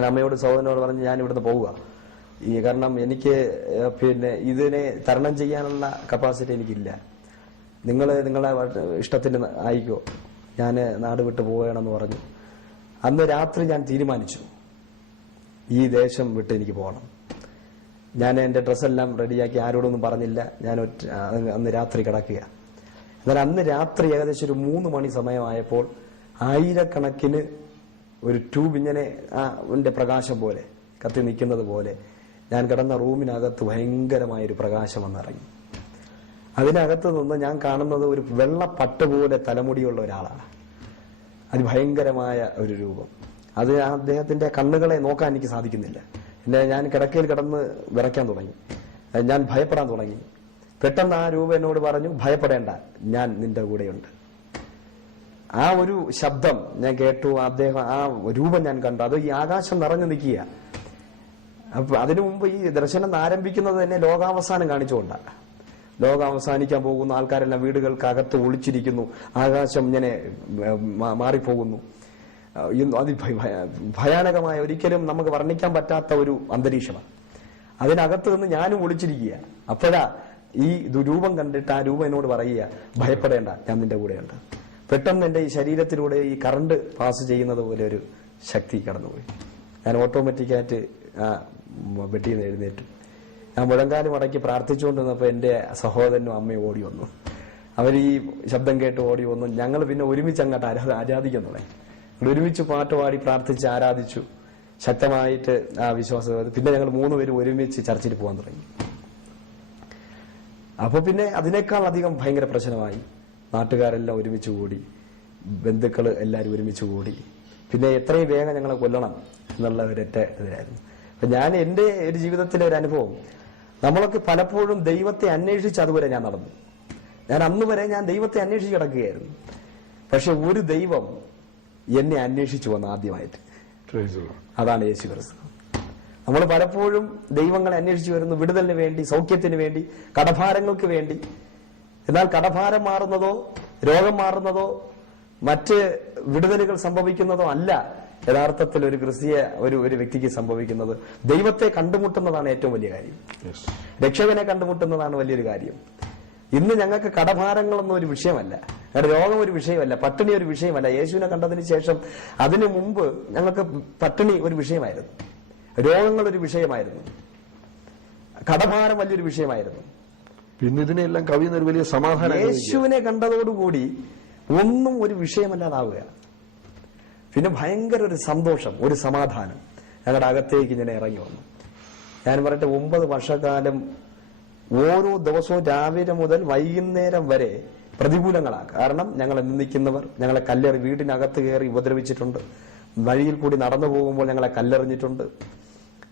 ഞാൻ അമ്മയോട് സഹോദരനോട് പറഞ്ഞ് ഞാൻ ഇവിടുന്ന് പോവുക. കാരണം എനിക്ക് ഇതിനെ തരണം ചെയ്യാനുള്ള കപ്പാസിറ്റി എനിക്കില്ല. നിങ്ങളെ ഇഷ്ടത്തിന് ആയിക്കോ, ഞാൻ നാട് വിട്ട് പോവുകയാണെന്ന് പറഞ്ഞു. അന്ന് രാത്രി ഞാൻ തീരുമാനിച്ചു, ഈ ദേശം വിട്ട് എനിക്ക് പോകണം. ഞാൻ എൻ്റെ ഡ്രസ്സെല്ലാം റെഡിയാക്കി, ആരോടൊന്നും പറഞ്ഞില്ല. ഞാൻ അന്ന് രാത്രി കിടക്കുക. എന്നാൽ അന്ന് രാത്രി ഏകദേശം ഒരു 3 മണി സമയമായപ്പോൾ ആയിരക്കണക്കിന് ഒരു ട്യൂബ് ഇങ്ങനെ അതിൻ്റെ പ്രകാശം പോലെ കത്തി നിൽക്കുന്നത് പോലെ ഞാൻ കിടന്ന റൂമിനകത്ത് ഭയങ്കരമായൊരു പ്രകാശം വന്നിറങ്ങി. അതിനകത്ത് നിന്ന് ഞാൻ കാണുന്നത് ഒരു വെള്ളപ്പട്ട് പോലെ തലമുടിയുള്ള ഒരാളാണ്. അതിഭയങ്കരമായ ഒരു രൂപം. അത് അദ്ദേഹത്തിന്റെ കണ്ണുകളെ നോക്കാൻ എനിക്ക് സാധിക്കുന്നില്ല. ഞാൻ കിടക്കയിൽ കിടന്ന് വിറയ്ക്കാൻ തുടങ്ങി. ഞാൻ ഭയപ്പെടാൻ തുടങ്ങി. പെട്ടെന്ന് ആ രൂപം എന്നോട് പറഞ്ഞു, ഭയപ്പെടേണ്ട, ഞാൻ നിന്റെ കൂടെയുണ്ട്. ആ ഒരു ശബ്ദം ഞാൻ കേട്ടു. അദ്ദേഹം ആ രൂപം ഞാൻ കണ്ടു. അത് ഈ ആകാശം നിറഞ്ഞു നിൽക്കുക. അപ്പൊ അതിനു മുമ്പ് ഈ ദർശനം ആരംഭിക്കുന്നത് തന്നെ ലോകാവസാനം കാണിച്ചുകൊണ്ടാണ്. ലോകം അവസാനിക്കാൻ പോകുന്ന ആൾക്കാരെല്ലാം വീടുകൾക്കകത്ത് ഒളിച്ചിരിക്കുന്നു. ആകാശം ഇങ്ങനെ മാറിപ്പോകുന്നു. ഭയാനകമായ, ഒരിക്കലും നമുക്ക് വർണ്ണിക്കാൻ പറ്റാത്ത ഒരു അന്തരീക്ഷമാണ്. അതിനകത്ത് നിന്ന് ഞാനും ഒളിച്ചിരിക്കുക. അപ്പോഴാ ഈ രൂപം കണ്ടിട്ട് ആ രൂപം എന്നോട് പറയുക, ഭയപ്പെടേണ്ട, ഞാൻ നിന്റെ കൂടെയുണ്ട്. പെട്ടെന്ന് എൻ്റെ ഈ ശരീരത്തിലൂടെ ഈ കറണ്ട് പാസ് ചെയ്യുന്നത് പോലെ ഒരു ശക്തി കടന്നുപോയി. ഞാൻ ഓട്ടോമാറ്റിക്കായിട്ട് ആ ബെഡിൽ നിന്ന് എഴുന്നേറ്റു. ഞാൻ മുഴങ്കാലും അടക്കി പ്രാർത്ഥിച്ചുകൊണ്ടിരുന്നപ്പോൾ എൻ്റെ സഹോദരനും അമ്മയും ഓടി വന്നു. അവർ ഈ ശബ്ദം കേട്ട് ഓടി വന്നു. ഞങ്ങൾ പിന്നെ ഒരുമിച്ച് അങ്ങോട്ട് ആരാധിക്കാൻ തുടങ്ങി. ഒരുമിച്ച് പാട്ട് പാടി പ്രാർത്ഥിച്ച് ആരാധിച്ചു. ശക്തമായിട്ട് ആ വിശ്വാസം. പിന്നെ ഞങ്ങൾ 3 പേരും ഒരുമിച്ച് ചർച്ചിൽ പോകാൻ തുടങ്ങി. അപ്പൊ പിന്നെ അതിനേക്കാൾ അധികം ഭയങ്കര പ്രശ്നമായി. നാട്ടുകാരെല്ലാം ഒരുമിച്ച് കൂടി, ബന്ധുക്കൾ എല്ലാവരും ഒരുമിച്ച് കൂടി. പിന്നെ എത്രയും വേഗം ഞങ്ങളെ കൊല്ലണം എന്നുള്ള ഒരൊറ്റ ഇതിലായിരുന്നു. അപ്പൊ ഞാൻ എൻ്റെ ഒരു ജീവിതത്തിലെ ഒരു അനുഭവം, നമ്മളൊക്കെ പലപ്പോഴും ദൈവത്തെ അന്വേഷിച്ച് അതുവരെ ഞാൻ നടന്നു. ഞാൻ അന്ന് വരെ ഞാൻ ദൈവത്തെ അന്വേഷിച്ച് കിടക്കുകയായിരുന്നു. പക്ഷെ ഒരു ദൈവം എന്നെ അന്വേഷിച്ചു വന്നു ആദ്യമായിട്ട്. അതാണ് യേശു ക്രിസ്തു. നമ്മൾ പലപ്പോഴും ദൈവങ്ങളെ അന്വേഷിച്ചു വരുന്നു, വിടുതലിന് വേണ്ടി, സൗഖ്യത്തിന് വേണ്ടി, കടഭാരങ്ങൾക്ക് വേണ്ടി. എന്നാൽ കടഭാരം മാറുന്നതോ രോഗം മാറുന്നതോ മറ്റ് വിടുതലുകൾ സംഭവിക്കുന്നതോ അല്ല യഥാർത്ഥത്തിൽ ഒരു ക്രിസ്തീയ ഒരു വ്യക്തിക്ക് സംഭവിക്കുന്നത്. ദൈവത്തെ കണ്ടുമുട്ടുന്നതാണ് ഏറ്റവും വലിയ കാര്യം. രക്ഷകനെ കണ്ടുമുട്ടുന്നതാണ് വലിയൊരു കാര്യം. ഇന്ന് ഞങ്ങൾക്ക് കടഭാരങ്ങളൊന്നും ഒരു വിഷയമല്ല, രോഗം ഒരു വിഷയമല്ല, പട്ടിണി ഒരു വിഷയമല്ല. യേശുവിനെ കണ്ടതിന് ശേഷം അതിനു മുമ്പ് ഞങ്ങൾക്ക് പട്ടിണി ഒരു വിഷയമായിരുന്നു, രോഗങ്ങൾ ഒരു വിഷയമായിരുന്നു, കടഭാരം വലിയൊരു വിഷയമായിരുന്നു. പിന്നെ ഇതിനെല്ലാം കവിയുന്ന ഒരു വലിയ സമാധാനം. യേശുവിനെ കണ്ടതോടുകൂടി ഒന്നും ഒരു വിഷയമല്ലാതാവുക. പിന്നെ ഭയങ്കര ഒരു സന്തോഷം, ഒരു സമാധാനം ഞങ്ങളുടെ അകത്തേക്ക് ഇങ്ങനെ ഇറങ്ങി വന്നു. ഞാൻ പറയട്ടെ, 9 വർഷക്കാലം ഓരോ ദിവസവും രാവിലെ മുതൽ വൈകുന്നേരം വരെ പ്രതികൂലങ്ങളാണ്. കാരണം ഞങ്ങളെ നിന്ദിക്കുന്നവർ ഞങ്ങളെ കല്ലെറി, വീടിനകത്ത് കയറി ഉപദ്രവിച്ചിട്ടുണ്ട്. വഴിയിൽ കൂടി നടന്നു പോകുമ്പോൾ ഞങ്ങളെ കല്ലെറിഞ്ഞിട്ടുണ്ട്.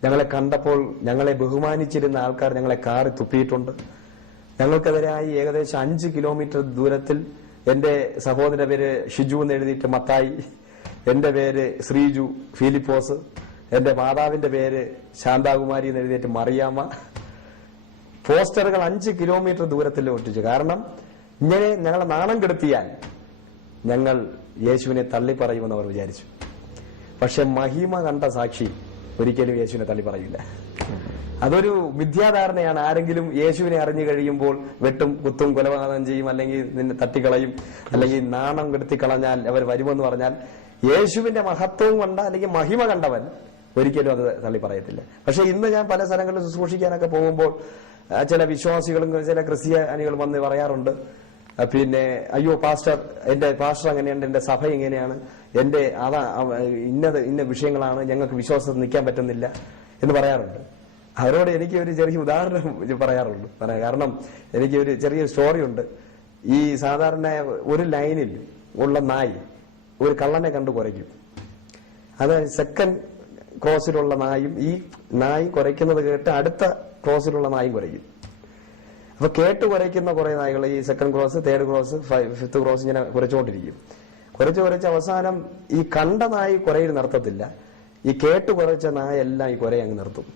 ഞങ്ങളെ കണ്ടപ്പോൾ ഞങ്ങളെ ബഹുമാനിച്ചിരുന്ന ആൾക്കാർ ഞങ്ങളെ കാറി തുപ്പിയിട്ടുണ്ട്. ഞങ്ങൾക്കെതിരായി ഏകദേശം 5 കിലോമീറ്റർ ദൂരത്തിൽ എൻ്റെ സഹോദരന്റെ പേര് ഷിജു എന്ന് എഴുതിയിട്ട് മത്തായി, എൻ്റെ പേര് ശ്രീജു ഫിലിപ്പോസ്, എൻ്റെ മാതാവിന്റെ പേര് ശാന്താകുമാരി എന്ന് എഴുതിയിട്ട് മറിയാമ്മ, പോസ്റ്ററുകൾ 5 കിലോമീറ്റർ ദൂരത്തിൽ ഒട്ടിച്ചു. കാരണം ഇങ്ങനെ ഞങ്ങളെ നാണം കെടുത്തിയാൽ ഞങ്ങൾ യേശുവിനെ തള്ളി പറയുമെന്ന് അവർ വിചാരിച്ചു. പക്ഷെ മഹിമ കണ്ട സാക്ഷി ഒരിക്കലും യേശുവിനെ തള്ളി പറയില്ല. അതൊരു മിഥ്യാധാരണയാണ്. ആരെങ്കിലും യേശുവിനെ അറിഞ്ഞു കഴിയുമ്പോൾ വെട്ടും കുത്തും കൊലപാതകം ചെയ്യും, അല്ലെങ്കിൽ നിന്നെ തട്ടിക്കളയും, അല്ലെങ്കിൽ നാണം കെടുത്തി കളഞ്ഞാൽ അവർ വരുമെന്ന് പറഞ്ഞാൽ യേശുവിന്റെ മഹത്വവും കണ്ട അല്ലെങ്കിൽ മഹിമ കണ്ടവൻ ഒരിക്കലും അത് തള്ളി പറയത്തില്ല. പക്ഷെ ഇന്ന് ഞാൻ പല സ്ഥലങ്ങളിൽ ശുശ്രൂഷിക്കാനൊക്കെ പോകുമ്പോൾ ചില വിശ്വാസികളും ചില ക്രിസ്ത്യാനികളും വന്ന് പറയാറുണ്ട്, പിന്നെ അയ്യോ പാസ്റ്റർ, എന്റെ പാസ്റ്റർ അങ്ങനെയുണ്ട്, എന്റെ സഭ ഇങ്ങനെയാണ്, എന്റെ ഇന്ന വിഷയങ്ങളാണ്, ഞങ്ങൾക്ക് വിശ്വാസത്തിൽ നിൽക്കാൻ പറ്റുന്നില്ല എന്ന് പറയാറുണ്ട്. അവരോട് എനിക്ക് ഒരു ചെറിയ ഉദാഹരണം പറയാറുള്ളൂ. കാരണം എനിക്ക് ഒരു ചെറിയ സ്റ്റോറി ഉണ്ട്. ഈ സാധാരണ ഒരു ലൈനിൽ ഉള്ള നായി ഒരു കള്ളനെ കണ്ടു കുരയ്ക്കും. അത് സെക്കൻഡ് ക്രോസിലുള്ള നായും ഈ നായി കുരയ്ക്കുന്നത് കേട്ട് അടുത്ത ക്രോസിലുള്ള നായും കുരയ്ക്കും. അപ്പൊ കേട്ട് കുരയ്ക്കുന്ന കുറെ നായ്കൾ ഈ second cross, third cross, fifth cross ഇങ്ങനെ കുരച്ചുകൊണ്ടിരിക്കും. കുരച്ച് അവസാനം ഈ കണ്ട നായി കുരയിൽ നിർത്തത്തില്ല, ഈ കേട്ട് കുരച്ച നായ എല്ലാം ഈ കുരയെ അങ്ങ് നിർത്തും.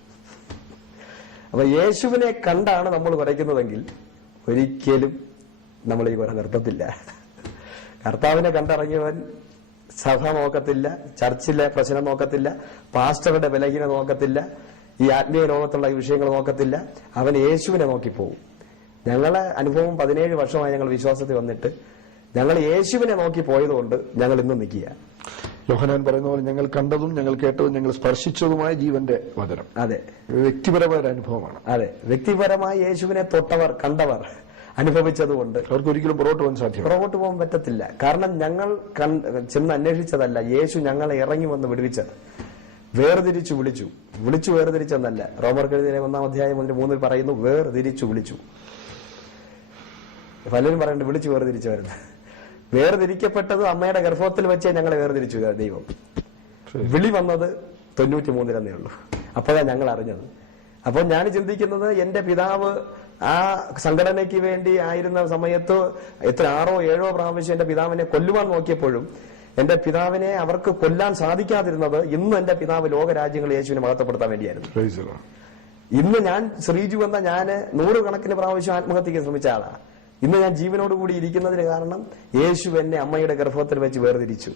അപ്പൊ യേശുവിനെ കണ്ടാണ് നമ്മൾ കുരയ്ക്കുന്നതെങ്കിൽ ഒരിക്കലും നമ്മൾ ഈ കുര നിർത്തത്തില്ല. കർത്താവിനെ കണ്ടിറങ്ങിയവൻ സഭ നോക്കത്തില്ല, ചർച്ചിലെ പ്രശ്നം നോക്കത്തില്ല, പാസ്റ്ററുടെ ബലഹീനത നോക്കത്തില്ല, ഈ ആത്മീയ ലോകത്തുള്ള വിഷയങ്ങൾ നോക്കത്തില്ല. അവൻ യേശുവിനെ നോക്കിപ്പോവും. ഞങ്ങളെ അനുഭവം 17 വർഷമായി ഞങ്ങൾ വിശ്വാസത്തിൽ വന്നിട്ട് ഞങ്ങൾ യേശുവിനെ നോക്കി പോയതുകൊണ്ട് ഞങ്ങൾ ഇന്നും നിൽക്കുക. യോഹന്നാൻ പറയുന്ന പോലെ ഞങ്ങൾ കണ്ടതും ഞങ്ങൾ കേട്ടതും ഞങ്ങൾ സ്പർശിച്ചതുമായ ജീവന്റെ വചനം. അതെ, വ്യക്തിപരമായ ഒരു അനുഭവമാണ്. അതെ, വ്യക്തിപരമായി യേശുവിനെ തൊട്ടവർ കണ്ടവർ അനുഭവിച്ചതുകൊണ്ട് അവർക്ക് ഒരിക്കലും പുറകോട്ട് പോകാൻ സാധ്യമല്ല. പുറകോട്ട് പോകാൻ പറ്റത്തില്ല. കാരണം ഞങ്ങൾ ചെന്ന് അന്വേഷിച്ചതല്ല, യേശു ഞങ്ങളെ ഇറങ്ങി വന്ന് വിടുവിച്ചത്. വേർതിരിച്ചു വിളിച്ചു വേർതിരിച്ചെന്നല്ല. റോമർക്കെഴുതിയ 1-ാം അധ്യായം 3 പറയുന്നു, വേർതിരിച്ചു വിളിച്ചു. പലരും പറയുന്നുണ്ട് വിളിച്ചു വേർതിരിച്ചവരുന്ന്. വേർതിരിക്കപ്പെട്ടത് അമ്മയുടെ ഗർഭത്തിൽ വെച്ചേ ഞങ്ങളെ വേർതിരിച്ചു ദൈവം. വിളി വന്നത് 93 ഉള്ളൂ. അപ്പോഴാണ് ഞങ്ങൾ അറിഞ്ഞത്. അപ്പോൾ ഞാൻ ചിന്തിക്കുന്നത്, എന്റെ പിതാവ് ആ സംഘടനയ്ക്ക് വേണ്ടി ആയിരുന്ന സമയത്ത് 6-7 പ്രാവശ്യം എന്റെ പിതാവിനെ കൊല്ലുവാൻ നോക്കിയപ്പോഴും എന്റെ പിതാവിനെ അവർക്ക് കൊല്ലാൻ സാധിക്കാതിരുന്നത് ഇന്ന് എന്റെ പിതാവ് ലോകരാജ്യങ്ങൾ യേശുവിനെ മഹത്വപ്പെടുത്താൻ വേണ്ടിയായിരുന്നു. ഇന്ന് ഞാൻ ശ്രീജു എന്ന ഞാന് 100 കണക്കിന് പ്രാവശ്യം ആത്മഹത്യക്ക് ശ്രമിച്ച ആളാണ്. ഇന്ന് ഞാൻ ജീവനോടുകൂടി ഇരിക്കുന്നതിന് കാരണം യേശു എന്നെ അമ്മയുടെ ഗർഭത്തിൽ വെച്ച് വേർതിരിച്ചു.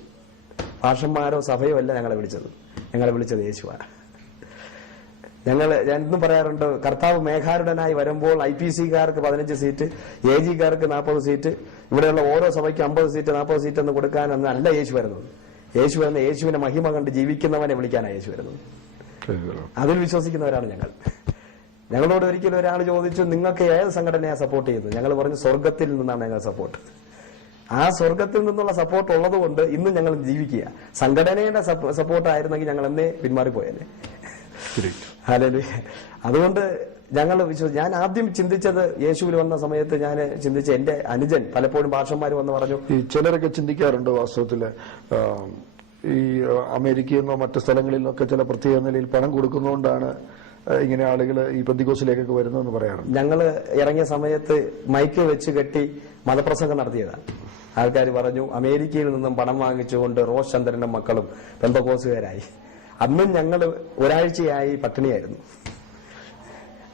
ഭാഷന്മാരോ സഭയോ അല്ല ഞങ്ങളെ വിളിച്ചത് യേശുവാണ്. ഞാൻ ഇന്നും പറയാറുണ്ട്, കർത്താവ് മേഘാരുടനായി വരുമ്പോൾ IPC-കാർക്ക് 15 സീറ്റ്, AG-കാർക്ക് 40 സീറ്റ്, ഇവിടെയുള്ള ഓരോ സഭയ്ക്ക് 50 സീറ്റ് 40 സീറ്റ് എന്ന് കൊടുക്കാനൊന്നും അല്ല യേശു വരുന്നത്. യേശുവിനെ മഹിമ കണ്ട് ജീവിക്കുന്നവനെ വിളിക്കാനാണ് യേശു വരുന്നത്. അതിൽ വിശ്വസിക്കുന്നവരാണ് ഞങ്ങൾ. ഞങ്ങളോട് ഒരിക്കലും ഒരാൾ ചോദിച്ചു, നിങ്ങൾക്ക് ഏത് സംഘടനയാണ് സപ്പോർട്ട് ചെയ്യുന്നത്? ഞങ്ങൾ പറഞ്ഞു, സ്വർഗത്തിൽ നിന്നാണ് ഞങ്ങൾ സപ്പോർട്ട്. ആ സ്വർഗത്തിൽ നിന്നുള്ള സപ്പോർട്ട് ഉള്ളത് കൊണ്ട് ഇന്ന് ഞങ്ങൾ ജീവിക്കുക. സംഘടനയുടെ സപ്പോർട്ട് ആയിരുന്നെങ്കിൽ ഞങ്ങൾ എന്നേ പിന്മാറിപ്പോയല്ലേ. ഹല്ലേലൂയ. അതുകൊണ്ട് ഞങ്ങൾ ഞാൻ ആദ്യം ചിന്തിച്ചത്, യേശുവിൽ വന്ന സമയത്ത് ഞാൻ ചിന്തിച്ച എന്റെ അനുജൻ പലപ്പോഴും ഭാഷന്മാർ വന്ന് പറഞ്ഞു, ഈ ചിലരൊക്കെ ചിന്തിക്കാറുണ്ട് വാസ്തവത്തില് ഈ അമേരിക്കയിൽ നിന്നോ മറ്റു സ്ഥലങ്ങളിൽ നിന്നൊക്കെ ചില പ്രത്യേക നിലയിൽ പണം കൊടുക്കുന്നതുകൊണ്ടാണ് ഇങ്ങനെ ആളുകൾ ഈ പെന്തിക്കോസിലേക്കൊക്കെ വരുന്നതെന്ന് പറയാറുണ്ട്. ഞങ്ങള് ഇറങ്ങിയ സമയത്ത് മൈക്ക് വെച്ച് കെട്ടി മതപ്രസംഗം നടത്തിയതാണ്. ആൾക്കാർ പറഞ്ഞു, അമേരിക്കയിൽ നിന്നും പണം വാങ്ങിച്ചുകൊണ്ട് റോസ് ചന്ദ്രന്റെ മക്കളും പെന്തക്കോസുകാരായി. അന്നും ഞങ്ങൾ ഒരാഴ്ചയായി പട്ടിണിയായിരുന്നു.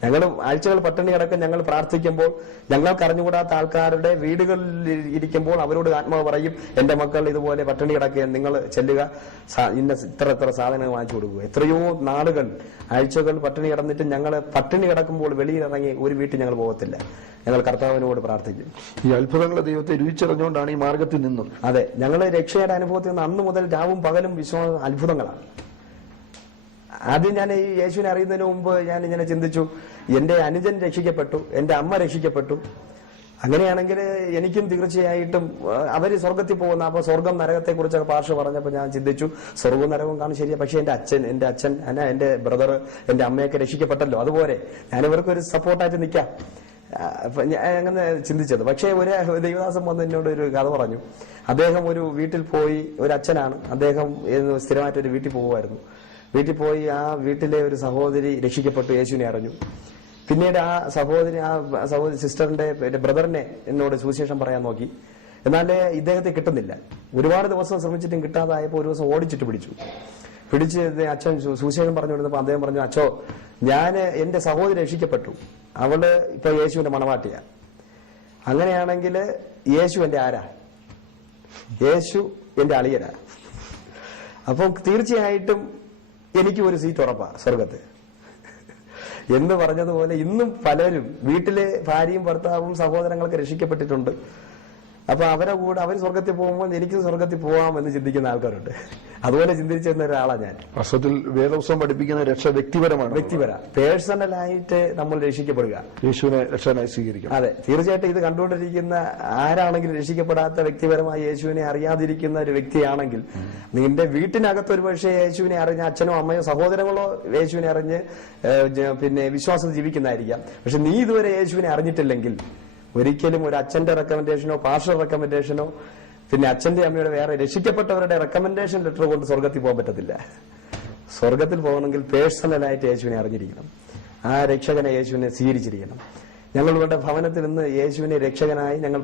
ഞങ്ങൾ ആഴ്ചകൾ പട്ടിണി കിടക്കും. ഞങ്ങൾ പ്രാർത്ഥിക്കുമ്പോൾ ഞങ്ങൾക്ക് അറിഞ്ഞുകൂടാത്ത ആൾക്കാരുടെ വീടുകളിൽ ഇരിക്കുമ്പോൾ അവരോട് ആത്മാവ് പറയും, എന്റെ മക്കൾ ഇതുപോലെ പട്ടിണി കിടക്കുകയാണ്, നിങ്ങൾ ചെല്ലുക, ഇത്ര സാധനങ്ങൾ വാങ്ങിച്ചു കൊടുക്കുക. എത്രയോ നാളുകൾ ആഴ്ചകൾ പട്ടിണി കിടന്നിട്ട് ഞങ്ങൾ പട്ടിണി കിടക്കുമ്പോൾ വെളിയിലിറങ്ങി ഒരു വീട്ടിൽ ഞങ്ങൾ പോകത്തില്ല. ഞങ്ങൾ കർത്താവിനോട് പ്രാർത്ഥിക്കും. ഈ അത്ഭുതങ്ങളെ ദൈവത്തെ രുചിച്ചറിഞ്ഞുകൊണ്ടാണ് ഈ മാർഗത്തിൽ നിന്നും അതെ, ഞങ്ങൾ രക്ഷയുടെ അനുഭവത്തിൽ നിന്ന് അന്ന് മുതൽ രാവും പകലും വിശ്വാസം അത്ഭുതങ്ങളാണ്. ആദ്യം ഞാൻ ഈ യേശുവിനെ അറിയുന്നതിന് മുമ്പ് ഞാൻ ഇങ്ങനെ ചിന്തിച്ചു, എന്റെ അനുജൻ രക്ഷിക്കപ്പെട്ടു, എന്റെ അമ്മ രക്ഷിക്കപ്പെട്ടു, അങ്ങനെയാണെങ്കിൽ എനിക്കും തീർച്ചയായിട്ടും അവര് സ്വർഗത്തിൽ പോകുന്ന, അപ്പൊ സ്വർഗം നരകത്തെ കുറിച്ചൊക്കെ പാഷ പറഞ്ഞപ്പോൾ ഞാൻ ചിന്തിച്ചു, സ്വർഗവും നരകവും കാണും ശരിയാ, പക്ഷെ എന്റെ അച്ഛൻ എന്റെ ബ്രദർ, എന്റെ അമ്മയൊക്കെ രക്ഷിക്കപ്പെട്ടല്ലോ, അതുപോലെ ഞാൻ ഇവർക്കൊരു സപ്പോർട്ടായിട്ട് നിൽക്കാം. അങ്ങനെ ചിന്തിച്ചത്. പക്ഷേ ഒരു ദൈവദാസൻ വന്ന് എന്നോട് ഒരു കഥ പറഞ്ഞു. അദ്ദേഹം ഒരു വീട്ടിൽ പോയി, ഒരു അച്ഛനാണ് അദ്ദേഹം, സ്ഥിരമായിട്ടൊരു വീട്ടിൽ പോകുമായിരുന്നു. വീട്ടിൽ പോയി ആ വീട്ടിലെ ഒരു സഹോദരി രക്ഷിക്കപ്പെട്ടു, യേശുവിനെ അറിഞ്ഞു. പിന്നീട് ആ സഹോദരി സിസ്റ്ററിന്റെ ബ്രദറിനെ എന്നോട് സുവിശേഷം പറയാൻ നോക്കി. എന്നാൽ ഇദ്ദേഹത്തെ കിട്ടുന്നില്ല. ഒരുപാട് ദിവസം ശ്രമിച്ചിട്ടും കിട്ടാതായപ്പോൾ ഒരു ദിവസം ഓടിച്ചിട്ട് പിടിച്ച് അച്ഛൻ സുവിശേഷം പറഞ്ഞു കൊടുത്തപ്പോൾ അദ്ദേഹം പറഞ്ഞു, അച്ഛോ, ഞാൻ എന്റെ സഹോദരി രക്ഷിക്കപ്പെട്ടു, അവള് ഇപ്പൊ യേശുവിന്റെ മണവാട്ടിയാ. അങ്ങനെയാണെങ്കിൽ യേശു എന്റെ ആരാ? യേശു എന്റെ അളിയനാ. അപ്പം തീർച്ചയായിട്ടും എനിക്ക് ഒരു സീറ്റ് ഉറപ്പാ സ്വർഗത്ത് എന്ന് പറഞ്ഞതുപോലെ ഇന്നും പലരും വീട്ടിലെ ഭാര്യയും ഭർത്താവും സഹോദരങ്ങളൊക്കെ രക്ഷിക്കപ്പെട്ടിട്ടുണ്ട്. അപ്പൊ അവരെ കൂടെ അവർ സ്വർഗത്തിൽ പോകുമ്പോൾ എനിക്കും സ്വർഗത്തിൽ പോവാം എന്ന് ചിന്തിക്കുന്ന ആൾക്കാരുണ്ട്. അതുപോലെ ചിന്തിച്ചിരുന്ന ഒരാളാണ് ഞാൻ. വാസ്തവത്തിൽ വേദപുസ്തകം പഠിപ്പിക്കുന്ന രക്ഷ വ്യക്തിപര പേഴ്സണലായിട്ട് നമ്മൾ രക്ഷിക്കപ്പെടുക, യേശുവിനെ രക്ഷകനായി സ്വീകരിക്കണം. അതെ, തീർച്ചയായിട്ടും ഇത് കണ്ടുകൊണ്ടിരിക്കുന്ന ആരാണെങ്കിലും രക്ഷിക്കപ്പെടാത്ത വ്യക്തിപരമായി യേശുവിനെ അറിയാതിരിക്കുന്ന ഒരു വ്യക്തിയാണെങ്കിൽ, നിന്റെ വീട്ടിനകത്ത് ഒരു പക്ഷേ യേശുവിനെ അറിഞ്ഞ അച്ഛനോ അമ്മയോ സഹോദരങ്ങളോ യേശുവിനെ അറിഞ്ഞ് പിന്നെ വിശ്വാസം ജീവിക്കുന്നതായിരിക്കാം. പക്ഷെ നീ ഇതുവരെ യേശുവിനെ അറിഞ്ഞിട്ടില്ലെങ്കിൽ ഒരിക്കലും ഒരു അച്ഛന്റെ റെക്കമെൻഡേഷനോ പാസ്റ്റർ റെക്കമെൻഡേഷനോ പിന്നെ അച്ഛന്റെ അമ്മയുടെ വേറെ രക്ഷിക്കപ്പെട്ടവരുടെ റെക്കമെൻഡേഷൻ ലെറ്റർ കൊണ്ട് സ്വർഗത്തിൽ പോകാൻ പറ്റത്തില്ല. സ്വർഗത്തിൽ പോകണമെങ്കിൽ പേഴ്സണലായിട്ട് യേശുവിനെ അറിഞ്ഞിരിക്കണം, ആ രക്ഷകനെ യേശുവിനെ സ്വീകരിച്ചിരിക്കണം. ഞങ്ങളുടെ ഭവനത്തിൽ നിന്ന് യേശുവിനെ രക്ഷകനായി ഞങ്ങൾ